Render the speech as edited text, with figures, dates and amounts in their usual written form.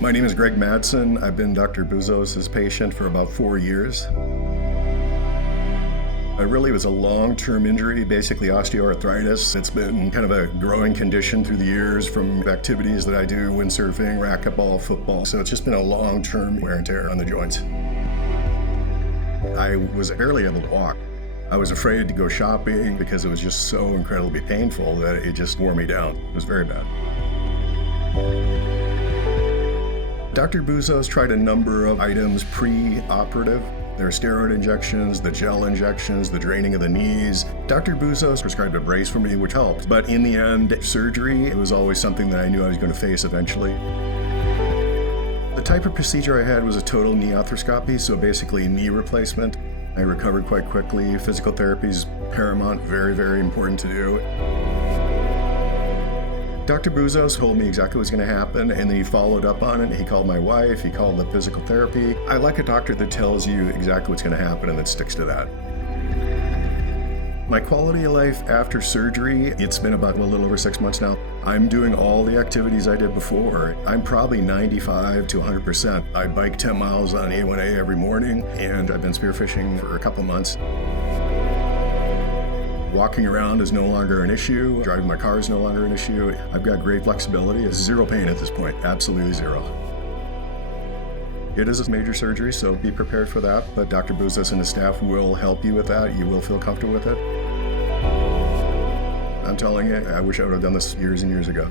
My name is Greg Madsen. I've been Dr. Buzas' patient for about 4 years. It really was a long-term injury, basically osteoarthritis. It's been kind of a growing condition through the years from activities that I do, windsurfing, racquetball, football. So it's just been a long-term wear and tear on the joints. I was barely able to walk. I was afraid to go shopping because it was just so incredibly painful that it just wore me down. It was very bad. Dr. Buzas tried a number of items pre-operative. There are steroid injections, the gel injections, the draining of the knees. Dr. Buzas prescribed a brace for me, which helped. But in the end, surgery, it was always something that I knew I was going to face eventually. The type of procedure I had was a total knee arthroscopy, so basically knee replacement. I recovered quite quickly. Physical therapy is paramount, very, very important to do. Dr. Buzas told me exactly what was going to happen, and then he followed up on it. He called my wife, he called the physical therapy. I like a doctor that tells you exactly what's going to happen and that sticks to that. My quality of life after surgery, it's been about a little over 6 months now. I'm doing all the activities I did before. I'm probably 95 to 100%. I bike 10 miles on A1A every morning, and I've been spearfishing for a couple months. Walking around is no longer an issue. Driving my car is no longer an issue. I've got great flexibility. It's zero pain at this point, absolutely zero. It is a major surgery, so be prepared for that, but Dr. Buzas and his staff will help you with that. You will feel comfortable with it. I'm telling you, I wish I would have done this years and years ago.